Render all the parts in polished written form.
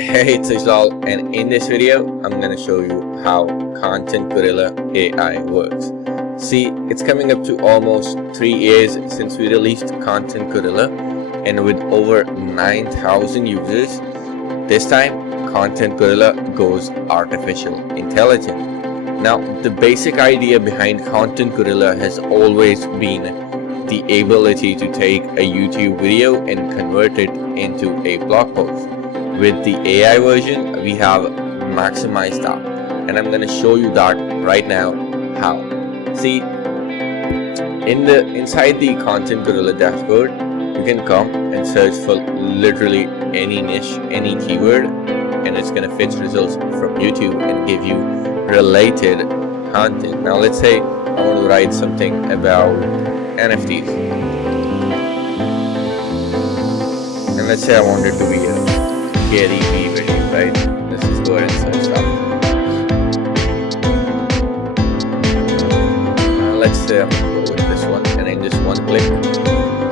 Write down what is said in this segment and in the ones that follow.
Hey, it's Ijlal, and in this video, I'm going to show you how Content Gorilla AI works. See, it's coming up to almost 3 years since we released Content Gorilla, and with over 9,000 users, this time Content Gorilla goes artificial intelligence. Now, the basic idea behind Content Gorilla has always been the ability to take a YouTube video and convert it into a blog post. With the AI version, we have maximized that, and I'm going to show you that right now how. See, inside the Content Gorilla dashboard, you can come and search for literally any niche, any keyword, and it's going to fetch results from YouTube and give you related content. Now, let's say I want to write something about NFTs, and let's say I want it to be a Gary V video, right? Let's just go ahead and search that. Let's say I'm going to go with this one, and in just one click,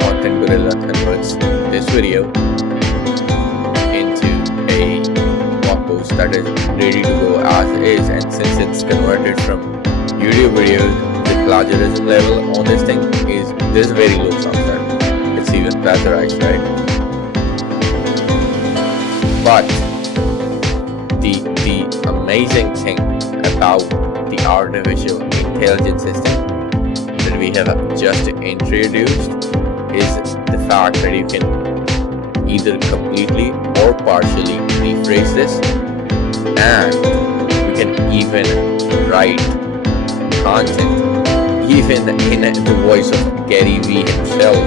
Content Gorilla converts this video into a blog post that is ready to go as is. And since it's converted from YouTube videos, the plagiarism level on this thing is very low sometimes. It's even plagiarized, right? But the amazing thing about the artificial intelligence system that we have just introduced is the fact that you can either completely or partially rephrase this, and you can even write content even in the voice of Gary V himself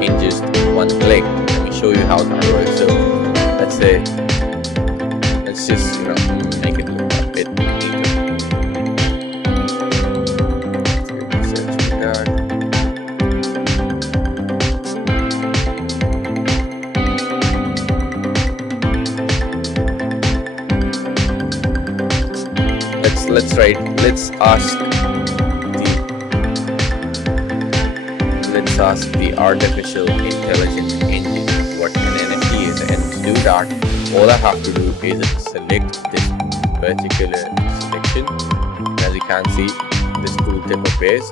in just one click. Let me show you how that works. So let's say, let's just make it look a bit neater. Let's ask the artificial intelligence engine what an NFT is, and to do that, all I have to do is select this particular selection. As you can see, this tooltip appears.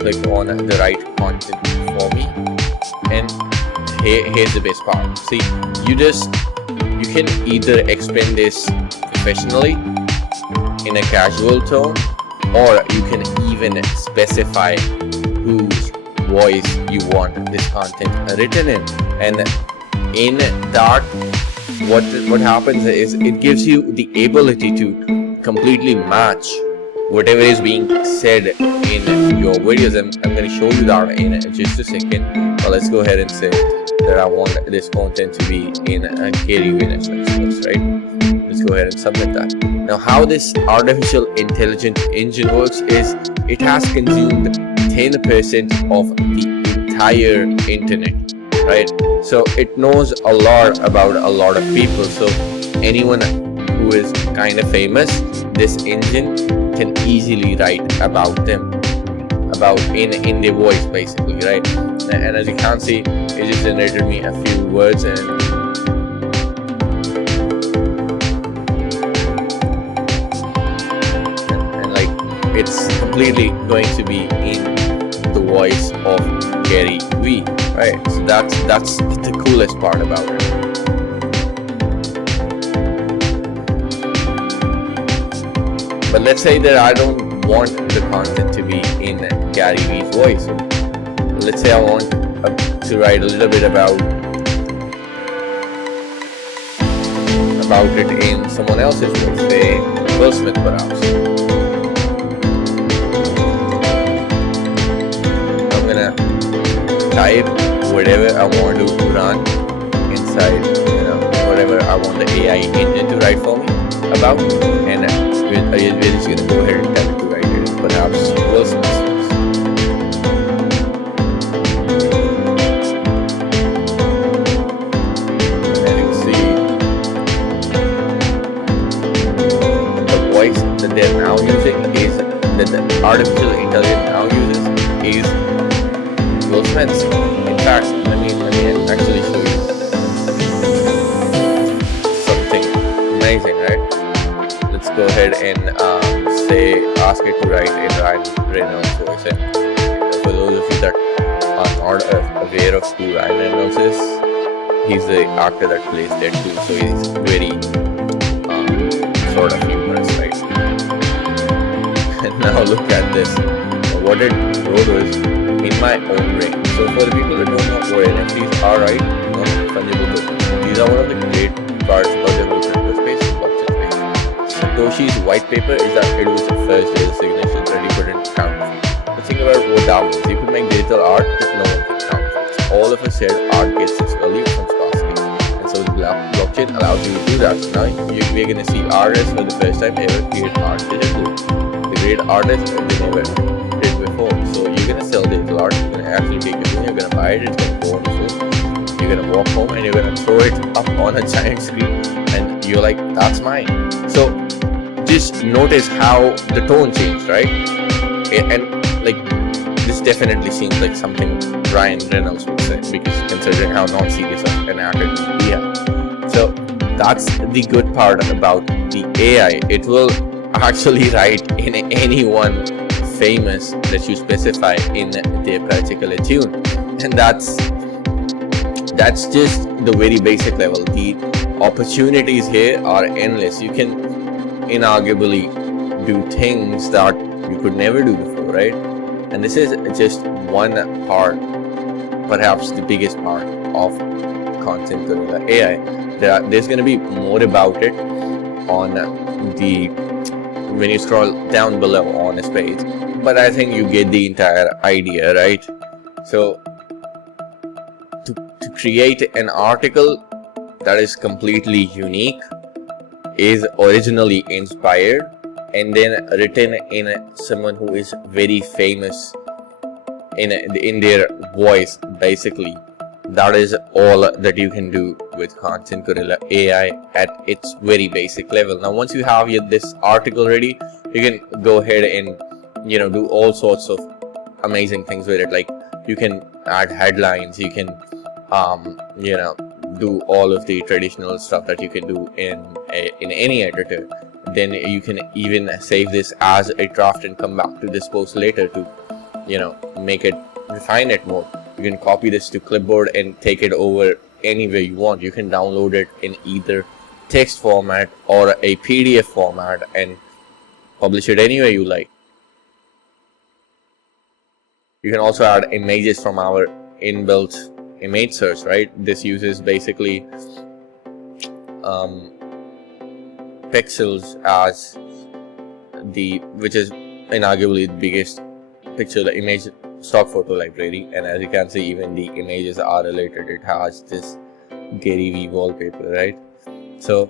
Click on the right content for me, and here's the best part. See, you can either explain this professionally in a casual tone, or you can even specify whose voice you want this content written in. And in that, what happens is it gives you the ability to completely match whatever is being said in your videos. I'm going to show you that in just a second. Well, let's go ahead and say that I want this content to be in a Gary Vaynerchuk, right? Let's go ahead and submit that. Now, how this artificial intelligence engine works is it has consumed 10% of the entire internet, right? So it knows a lot about a lot of people. So anyone who is kind of famous, this engine can easily write about them, about in their voice, basically, right? And as you can see, it just generated me a few words, and like it's completely going to be in the voice of Gary V, right? So that's the coolest part about it. But let's say that I don't want the content to be in Gary V's voice. Let's say I want to write a little bit about it in someone else's voice, say Will Smith perhaps. I'm gonna type whatever I want to run inside, whatever I want the AI engine to write for me about, and we're just gonna go ahead and tell it to write it, perhaps Will Smith. And you see the voice that they're now using is that the artificial intelligence now uses is Will Smith's. In fact, let me actually show you something go ahead and ask it to write in Ryan Reynolds voice. And for those of you that are not aware of who Ryan Reynolds is, he's the actor that plays Deadpool, so he's very sort of humorous, right? And now look at this. What it wrote was, in my own brain. So for the people that don't know what NFTs are, right? Fungible tokens. These are one of the great parts about the whole crypto space and blockchain space. Satoshi's white paper is that it was the first digital signature that he couldn't counterfeit. The thing about what that means, you could make digital art that no one can counterfeit. So all of us said art gets its value from sparsity. And so the blockchain allows you to do that. So now we're going to see artists for the first time ever create art digitally. The great artists that they never did before. So you're going to sell digital art, you're going to actually take it, you're going to buy it, it's going to go on your phone. You're going to walk home and you're going to throw it up on a giant screen and you're like, that's mine. So just notice how the tone changed, right? And like, this definitely seems like something Ryan Reynolds would say, because considering how non-serious of an actor we have. So that's the good part about the AI. It will actually write in anyone famous that you specify in their particular tune, and that's just the very basic level. The opportunities here are endless. You can inarguably do things that you could never do before, right? And this is just one part, perhaps the biggest part of Content Gorilla AI. There's going to be more about it on the when you scroll down below on this page, but I think you get the entire idea, right? So to create an article that is completely unique, is originally inspired, and then written in someone who is very famous in their voice, basically, that is all that you can do with Content Gorilla AI at its very basic level. Now once you have this article ready, you can go ahead and do all sorts of amazing things with it. Like, you can add headlines, you can do all of the traditional stuff that you can do in any editor. Then you can even save this as a draft and come back to this post later to make it, refine it more. You can copy this to clipboard and take it over anywhere you want. You can download it in either text format or a PDF format and publish it anywhere you like. You can also add images from our inbuilt image search, right? This uses basically pixels as which is inarguably the biggest the image stock photo library, and as you can see, even the images are related. It has this Gary Vee wallpaper, right? So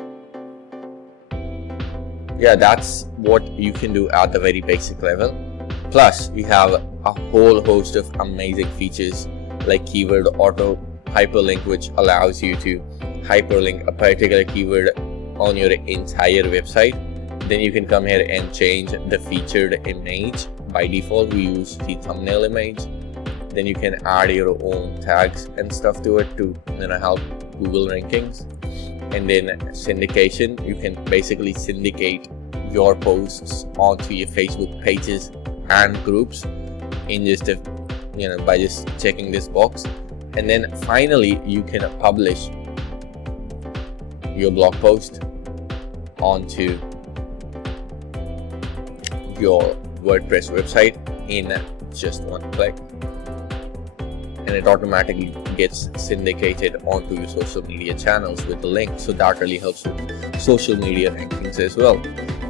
yeah, that's what you can do at the very basic level. Plus we have a whole host of amazing features like keyword auto hyperlink, which allows you to hyperlink a particular keyword on your entire website. Then you can come here and change the featured image. By default we use the thumbnail image. Then you can add your own tags and stuff to it to help Google rankings. And then syndication, you can basically syndicate your posts onto your Facebook pages and groups in just by just checking this box. And then finally you can publish your blog post onto your WordPress website in just one click, and it automatically gets syndicated onto your social media channels with the link. So that really helps with social media rankings as well.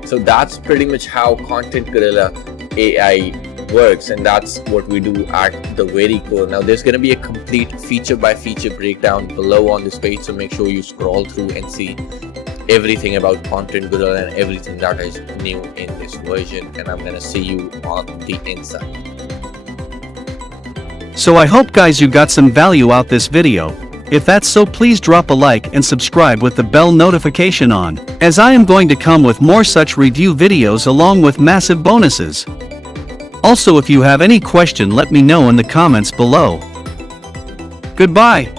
So that's pretty much how Content Gorilla AI works, and that's what we do at the very core. Now there's going to be a complete feature by feature breakdown below on this page, so make sure you scroll through and see everything about Content Gorilla and everything that is new in this version, and I'm gonna see you on the inside. So I hope guys you got some value out this video. If that's so, please drop a like and subscribe with the bell notification on, as I am going to come with more such review videos along with massive bonuses. Also, if you have any question, let me know in the comments below. Goodbye.